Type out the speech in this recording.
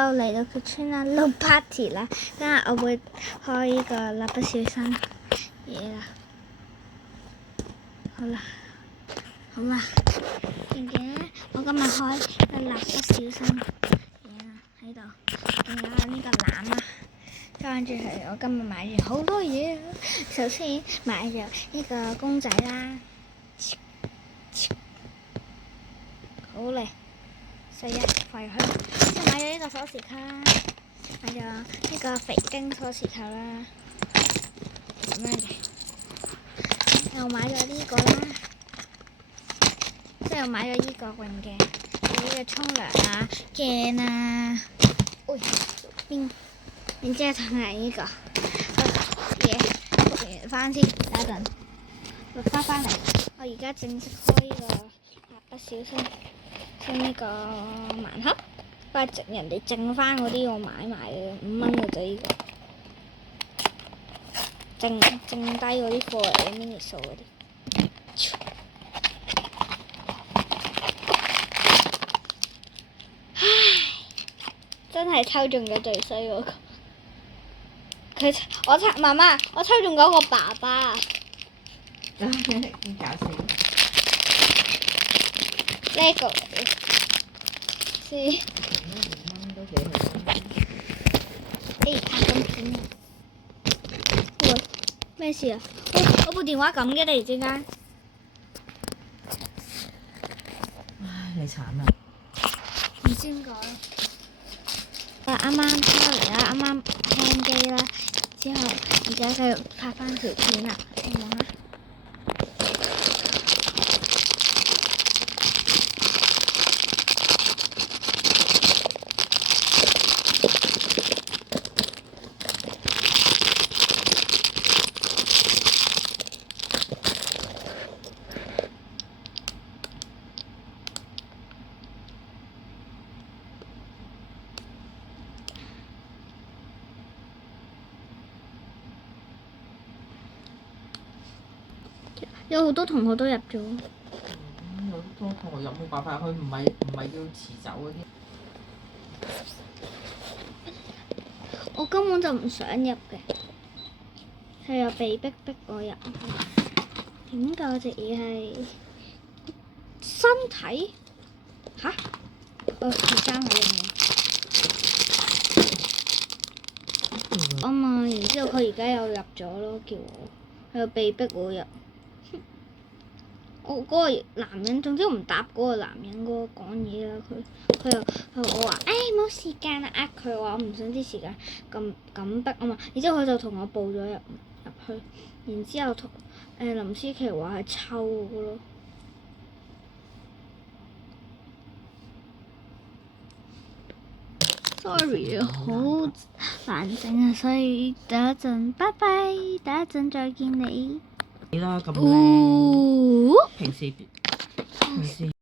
Hello，嚟到佢村啦，撈 party 啦，今日我會開呢個蠟筆小新嘢啦。好啦，點解我今日開個蠟筆小新嘢啦喺度，仲有呢個籃啊，跟住係我今日買咗好多嘢啊。首先買咗呢個公仔啦，好嚟。細一放入去，之後買咗呢個鎖匙扣啦，買咗呢個肥丁鎖匙扣啦，咁樣嘅，又買咗呢個啦，之後買咗呢個泳鏡，呢個沖涼啊鏡啊，然之後就係呢個嘢，錄完翻先，等一陣，錄翻嚟，我而家正式開呢個蠟筆小新。呢個盲盒，不過人哋剩翻嗰啲我買埋嘅5蚊嘅啫，呢個剩低嗰啲貨嚟嘅 mini 數嗰啲。唉，真係抽中咗最衰嗰個。媽媽，我抽中嗰個爸爸。咁搞笑。Lego 嚟嘅。5蚊都幾好。拍緊片啊！喂，咩事啊？我部電話咁嘅，突然之間。唉，你慘啦！唔知點解。啱啱出嚟啦，啱啱聽機啦，之後而家繼續拍翻條片啦，你望下。有好多同學都入咗。有好多同學入冇辦法，佢唔係要遲走嗰啲。我根本就唔想入嘅，係又被逼我入。點解隻嘢係身體？吓？條衫喺入面。啊嘛，然之後佢而家又入咗咯，叫我，佢又被逼我入。我嗰個男人，總之我唔答嗰個男人嗰個講嘢啦。佢又我話冇時間啦，佢話我唔想啲時間咁逼啊嘛。然之後佢就同我報咗入去，然之後同林思琪話係抽嘅咯。Sorry 啊，好難整啊，所以等一陣，拜拜，等一陣再見你。你啦，咁靚。平時。